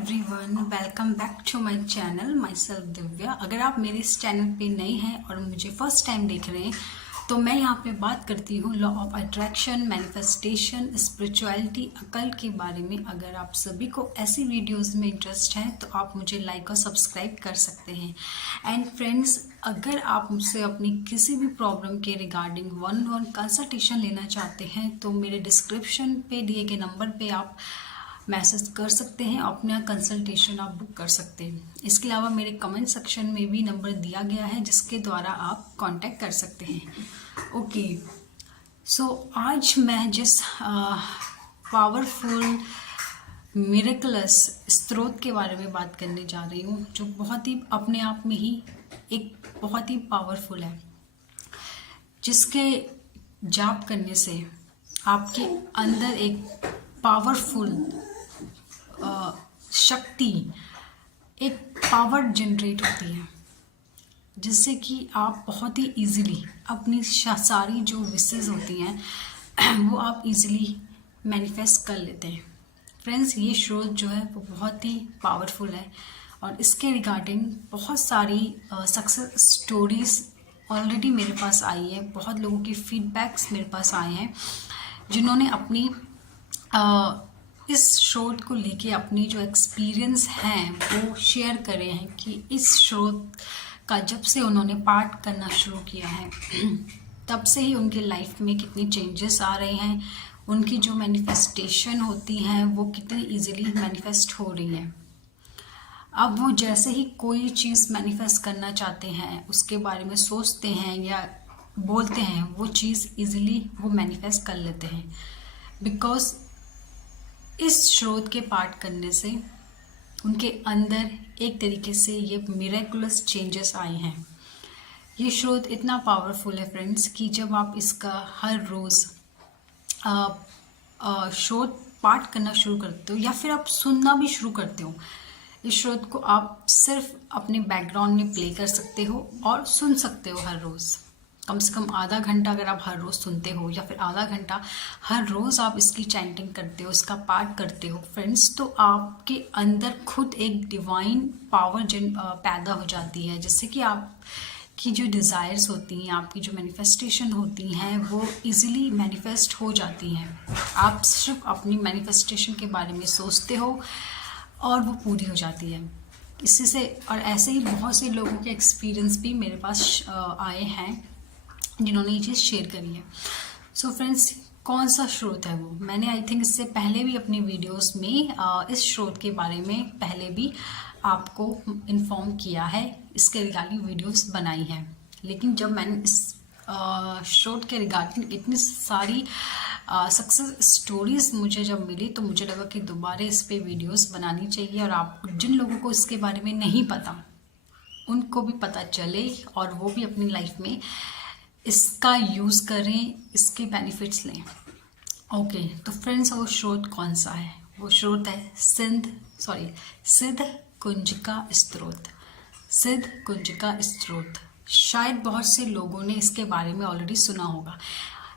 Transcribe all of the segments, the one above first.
Everyone, welcome back to my channel. Myself Divya. अगर आप मेरे इस चैनल पे नए हैं और मुझे फर्स्ट टाइम देख रहे हैं तो मैं यहाँ पे बात करती हूँ law of attraction, manifestation, spirituality, अकल के बारे में। अगर आप सभी को ऐसी वीडियोस में इंटरेस्ट है तो आप मुझे लाइक और सब्सक्राइब कर सकते हैं। एंड फ्रेंड्स, अगर आप मुझसे अपनी किसी भी प्रॉब्लम के रिगार्डिंग 1-on-1 कंसल्टेशन लेना चाहते हैं तो मेरे डिस्क्रिप्शन पे दिए गए नंबर पे आप मैसेज कर सकते हैं, अपना कंसल्टेशन आप बुक कर सकते हैं। इसके अलावा मेरे कमेंट सेक्शन में भी नंबर दिया गया है जिसके द्वारा आप कांटेक्ट कर सकते हैं। ओके, सो आज मैं जिस पावरफुल मिरेकलस स्रोत के बारे में बात करने जा रही हूँ, जो बहुत ही अपने आप में ही एक बहुत ही पावरफुल है, जिसके जाप करने से आपके अंदर एक पावरफुल शक्ति, एक पावर जनरेट होती है, जिससे कि आप बहुत ही इजीली अपनी सारी जो विशेस होती हैं वो आप इजीली मैनिफेस्ट कर लेते हैं। फ्रेंड्स, ये स्रोत जो है वो बहुत ही पावरफुल है और इसके रिगार्डिंग बहुत सारी सक्सेस स्टोरीज ऑलरेडी मेरे पास आई है। बहुत लोगों के फीडबैक्स मेरे पास आए हैं जिन्होंने अपनी इस स्रोत को लेके अपनी जो एक्सपीरियंस हैं वो शेयर करे हैं कि इस स्रोत का जब से उन्होंने पाठ करना शुरू किया है तब से ही उनके लाइफ में कितनी चेंजेस आ रहे हैं, उनकी जो मैनिफेस्टेशन होती हैं वो कितनी इजीली मैनिफेस्ट हो रही है। अब वो जैसे ही कोई चीज़ मैनिफेस्ट करना चाहते हैं, उसके बारे में सोचते हैं या बोलते हैं, वो चीज़ इजीली वो मैनिफेस्ट कर लेते हैं। बिकॉज इस स्रोत के पाठ करने से उनके अंदर एक तरीके से ये मिरेकुलस चेंजेस आए हैं। ये स्रोत इतना पावरफुल है फ्रेंड्स कि जब आप इसका हर रोज़ स्रोत पाठ करना शुरू करते हो या फिर आप सुनना भी शुरू करते हो, इस स्रोत को आप सिर्फ अपने बैकग्राउंड में प्ले कर सकते हो और सुन सकते हो हर रोज़। कम से कम आधा घंटा अगर आप हर रोज़ सुनते हो या फिर आधा घंटा हर रोज़ आप इसकी चैंटिंग करते हो, इसका पाठ करते हो फ्रेंड्स, तो आपके अंदर खुद एक डिवाइन पावर पैदा हो जाती है, जिससे कि आपकी जो डिज़ायर्स होती हैं, आपकी जो मैनिफेस्टेशन होती हैं वो इजीली मैनिफेस्ट हो जाती हैं। आप सिर्फ अपनी मैनिफेस्टेशन के बारे में सोचते हो और वो पूरी हो जाती है। इसी से और ऐसे ही बहुत से लोगों के एक्सपीरियंस भी मेरे पास आए हैं जिन्होंने ये चीज़ शेयर करी है। सो फ्रेंड्स, कौन सा स्रोत है वो, मैंने आई थिंक इससे पहले भी अपनी वीडियोस में इस स्रोत के बारे में पहले भी आपको इन्फॉर्म किया है, इसके रिगार्डिंग वीडियोस बनाई हैं। लेकिन जब मैंने इस स्रोत के रिगार्डिंग इतनी सारी सक्सेस स्टोरीज मुझे जब मिली तो मुझे लगा कि दोबारा इस पे वीडियोस बनानी चाहिए और आप जिन लोगों को इसके बारे में नहीं पता उनको भी पता चले और वो भी अपनी लाइफ में इसका यूज़ करें, इसके बेनिफिट्स लें। ओके, तो फ्रेंड्स, वो स्रोत कौन सा है? वो स्रोत है सिद्ध कुंजिका स्रोत। सिद्ध कुंजिका स्रोत शायद बहुत से लोगों ने इसके बारे में ऑलरेडी सुना होगा।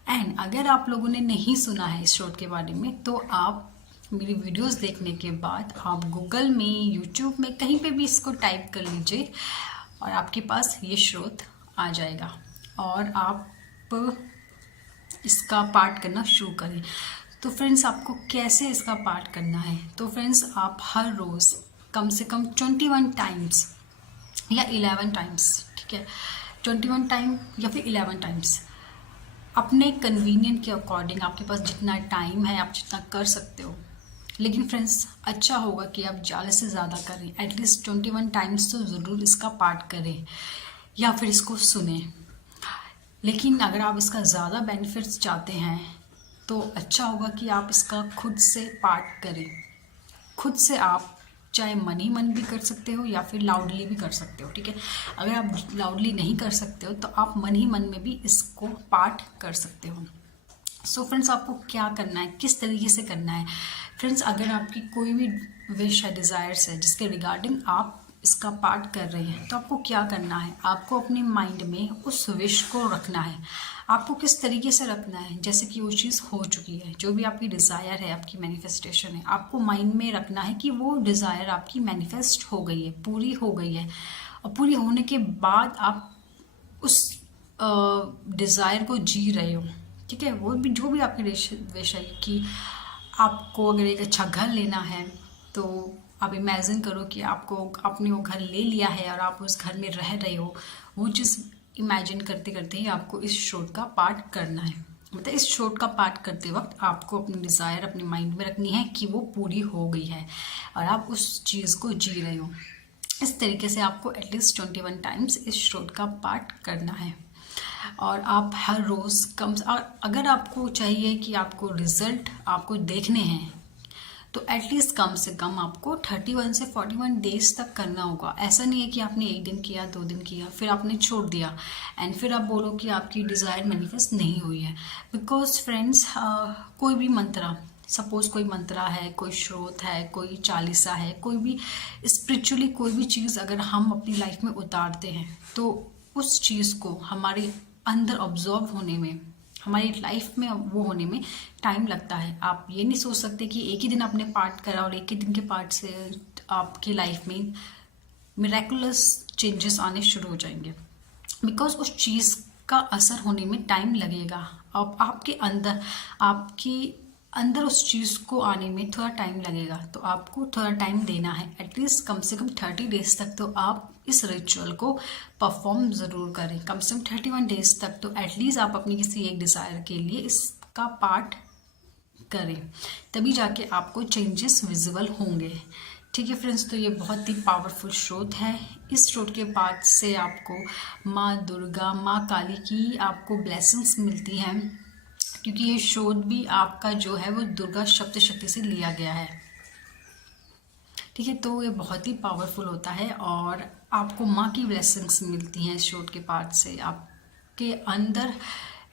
एंड अगर आप लोगों ने नहीं सुना है इस स्रोत के बारे में तो आप मेरी वीडियोस देखने के बाद आप गूगल में, यूट्यूब में, कहीं पे भी इसको टाइप कर लीजिए और आपके पास ये स्रोत आ जाएगा और आप इसका पाठ करना शुरू करें। तो फ्रेंड्स, आपको कैसे इसका पाठ करना है? तो फ्रेंड्स, आप हर रोज़ कम से कम 21 टाइम्स या 11 टाइम्स, ठीक है, 21 टाइम या फिर 11 टाइम्स अपने कन्वीनियंट के अकॉर्डिंग, आपके पास जितना टाइम है आप जितना कर सकते हो। लेकिन फ्रेंड्स, अच्छा होगा कि आप ज़्यादा से ज़्यादा करें, एटलीस्ट 21 टाइम्स तो ज़रूर इसका पाठ करें या फिर इसको सुने। लेकिन अगर आप इसका ज़्यादा बेनिफिट्स चाहते हैं तो अच्छा होगा कि आप इसका खुद से पाठ करें। खुद से आप चाहे मन ही मन भी कर सकते हो या फिर लाउडली भी कर सकते हो, ठीक है। अगर आप लाउडली नहीं कर सकते हो तो आप मन ही मन में भी इसको पाठ कर सकते हो। सो फ्रेंड्स, आपको क्या करना है, किस तरीके से करना है? फ्रेंड्स, अगर आपकी कोई भी विश है, डिज़ायर्स है जिसके रिगार्डिंग आप इसका पाठ कर रहे हैं तो आपको क्या करना है? आपको अपने माइंड में उस विश को रखना है। आपको किस तरीके से रखना है, जैसे कि वो चीज़ हो चुकी है, जो भी आपकी डिज़ायर है, आपकी मैनिफेस्टेशन है, आपको माइंड में रखना है कि वो डिज़ायर आपकी मैनिफेस्ट हो गई है, पूरी हो गई है। और पूरी होने के बाद आप उस डिज़ायर को जी रहे हो, ठीक है। वो भी जो भी आपकी विश है कि आपको अगर एक अच्छा घर लेना है, तो आप इमेजिन करो कि आपने वो घर ले लिया है और आप उस घर में रह रहे हो। वो चीज़ इमेजिन करते करते ही आपको इस श्लोक का पाठ करना है। मतलब इस श्लोक का पाठ करते वक्त आपको अपनी डिज़ायर अपने माइंड में रखनी है कि वो पूरी हो गई है और आप उस चीज़ को जी रहे हो। इस तरीके से आपको एटलीस्ट 21 टाइम्स इस श्लोक का पाठ करना है। और आप हर रोज़ अगर आपको चाहिए कि आपको रिजल्ट आपको देखने हैं, तो एटलीस्ट कम से कम आपको 31 से 41 डेज तक करना होगा। ऐसा नहीं है कि आपने 1 दिन किया, 2 दिन किया, फिर आपने छोड़ दिया एंड फिर आप बोलो कि आपकी डिज़ायर मैनिफेस्ट नहीं हुई है। बिकॉज फ्रेंड्स, कोई भी मंत्रा, सपोज कोई मंत्रा है, कोई श्रोत है, कोई चालीसा है, कोई भी स्पिरिचुअली कोई भी चीज़ अगर हम अपनी लाइफ में उतारते हैं, तो उस चीज़ को हमारे अंदर ऑब्जॉर्व होने में, हमारी लाइफ में वो होने में टाइम लगता है। आप ये नहीं सोच सकते कि एक ही दिन आपने पार्ट करा और एक ही दिन के पार्ट से आपकी लाइफ में मिरेकुलस चेंजेस आने शुरू हो जाएंगे। बिकॉज उस चीज़ का असर होने में टाइम लगेगा। अब आपके अंदर उस चीज़ को आने में थोड़ा टाइम लगेगा, तो आपको थोड़ा टाइम देना है। एटलीस्ट कम से कम 30 डेज तक तो आप इस रिचुअल को परफॉर्म ज़रूर करें। कम से कम 31 डेज तक तो एटलीस्ट आप अपनी किसी एक डिज़ायर के लिए इसका पाठ करें, तभी जाके आपको चेंजेस विजिबल होंगे। ठीक है फ्रेंड्स, तो ये बहुत ही पावरफुल स्रोत है। इस स्रोत के पाठ से आपको माँ दुर्गा, माँ काली की आपको ब्लेसिंग्स मिलती हैं, क्योंकि ये स्रोत भी आपका जो है वो दुर्गा सप्तशती से लिया गया है। ठीक है, तो ये बहुत ही पावरफुल होता है और आपको माँ की ब्लेसिंग्स मिलती हैं इस स्रोत के पाठ से। आपके अंदर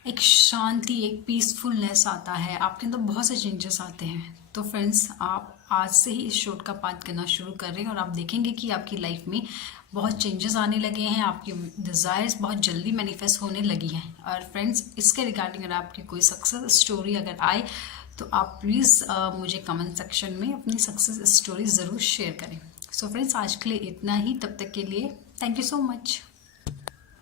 एक शांति, एक पीसफुलनेस आता है, आपके अंदर बहुत से चेंजेस आते हैं। तो फ्रेंड्स, आप आज से ही इस श्लोक का पाठ करना शुरू कर रहे हैं और आप देखेंगे कि आपकी लाइफ में बहुत चेंजेस आने लगे हैं, आपकी डिज़ायर्स बहुत जल्दी मैनिफेस्ट होने लगी हैं। और फ्रेंड्स, इसके रिगार्डिंग अगर आपकी कोई सक्सेस स्टोरी अगर आए, तो आप प्लीज़ मुझे कमेंट सेक्शन में अपनी सक्सेस स्टोरी ज़रूर शेयर करें। सो फ्रेंड्स, आज के लिए इतना ही। तब तक के लिए थैंक यू सो मच।